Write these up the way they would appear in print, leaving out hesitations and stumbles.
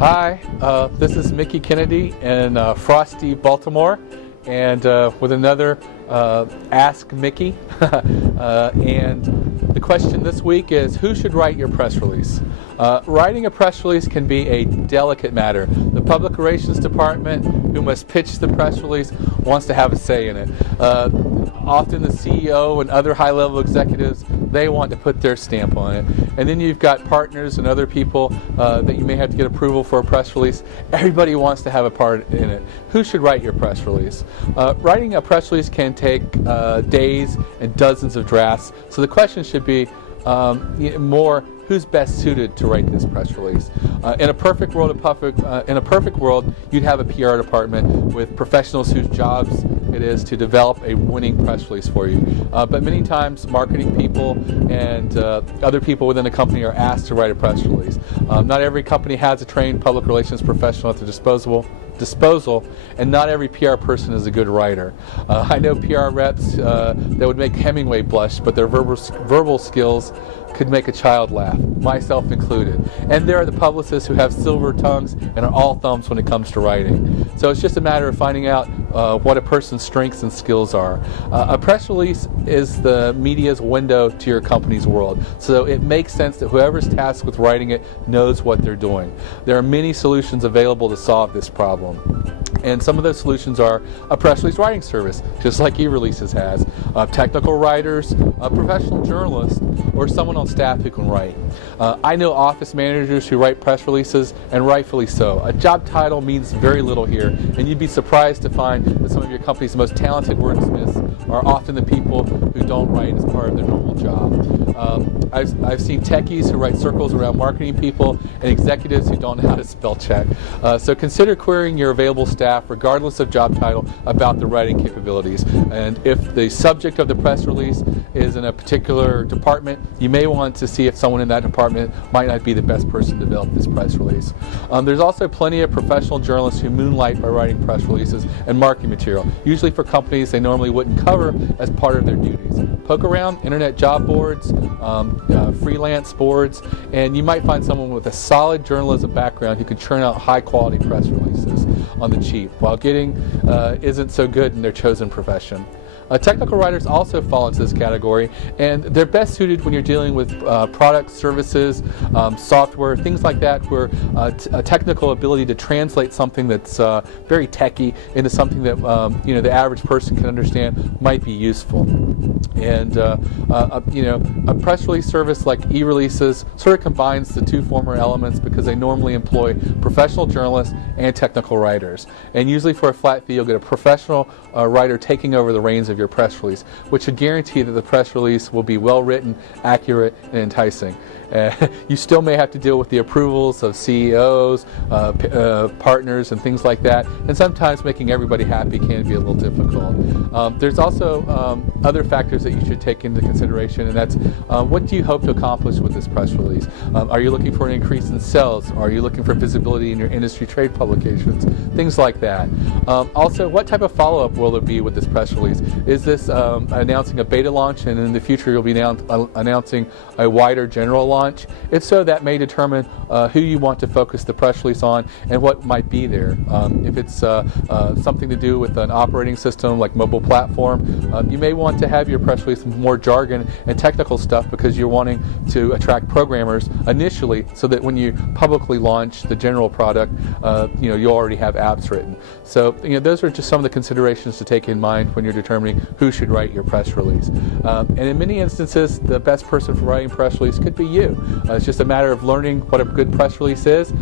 Hi, this is Mickie Kennedy in frosty Baltimore, and with another Ask Mickie. And the question this week is, who should write your press release? Writing a press release can be a delicate matter. The Public Relations Department, who must pitch the press release, wants to have a say in it. Often the CEO and other high-level executives, they want to put their stamp on it. And then you've got partners and other people that you may have to get approval for a press release. Everybody wants to have a part in it. Who should write your press release? Writing a press release can take days and dozens of drafts. So the question should be more, who's best suited to write this press release? In a perfect world, you'd have a PR department with professionals whose jobs it is to develop a winning press release for you. But many times, marketing people and other people within a company are asked to write a press release. Not every company has a trained public relations professional at their disposal, and not every PR person is a good writer. I know PR reps that would make Hemingway blush, but their verbal skills could make a child laugh, myself included. And there are the publicists who have silver tongues and are all thumbs when it comes to writing. So it's just a matter of finding out what a person's strengths and skills are. A press release is the media's window to your company's world, so it makes sense that whoever's tasked with writing it knows what they're doing. There are many solutions available to solve this problem. And some of those solutions are a press release writing service, just like eReleases has, technical writers, a professional journalist, or someone on staff who can write. I know office managers who write press releases, and rightfully so. A job title means very little here, and you'd be surprised to find that some of your company's most talented wordsmiths are often the people who don't write as part of their normal job. I've seen techies who write circles around marketing people and executives who don't know how to spell check. So consider querying your available staff, regardless of job title, about the writing capabilities. And if the subject of the press release is in a particular department, you may want to see if someone in that department might not be the best person to develop this press release. There's also plenty of professional journalists who moonlight by writing press releases and marketing material, usually for companies they normally wouldn't cover as part of their duties. Poke around internet job boards, freelance boards, and you might find someone with a solid journalism background who can churn out high-quality press releases on the cheap, while getting isn't so good in their chosen profession. Technical writers also fall into this category, and they're best suited when you're dealing with products, services, software, things like that, where a technical ability to translate something that's very techy into something that the average person can understand might be useful. And a press release service like eReleases sort of combines the two former elements because they normally employ professional journalists and technical writers. And usually for a flat fee, you'll get a professional writer taking over the reins of your press release, which should guarantee that the press release will be well written, accurate, and enticing. You still may have to deal with the approvals of CEOs, partners, and things like that, and sometimes making everybody happy can be a little difficult. There's also other factors that you should take into consideration, and that's what do you hope to accomplish with this press release? Are you looking for an increase in sales? Are you looking for visibility in your industry trade publications? Things like that. Also, what type of follow-up will there be with this press release? Is this announcing a beta launch, and in the future you'll be announcing a wider general launch? If so, that may determine who you want to focus the press release on and what might be there. If it's something to do with an operating system like mobile platform, you may want to have your press release with more jargon and technical stuff because you're wanting to attract programmers initially so that when you publicly launch the general product, you already have apps written. So those are just some of the considerations to take in mind when you're determining who should write your press release. And in many instances, the best person for writing press release could be you. It's just a matter of learning what a good press release is,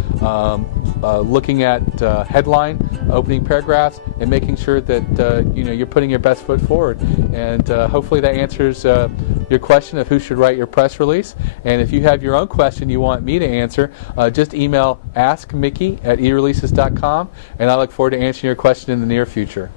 looking at headline, opening paragraphs, and making sure that you're putting your best foot forward. And hopefully that answers your question of who should write your press release. And if you have your own question you want me to answer, just email askmickie@ereleases.com, and I look forward to answering your question in the near future.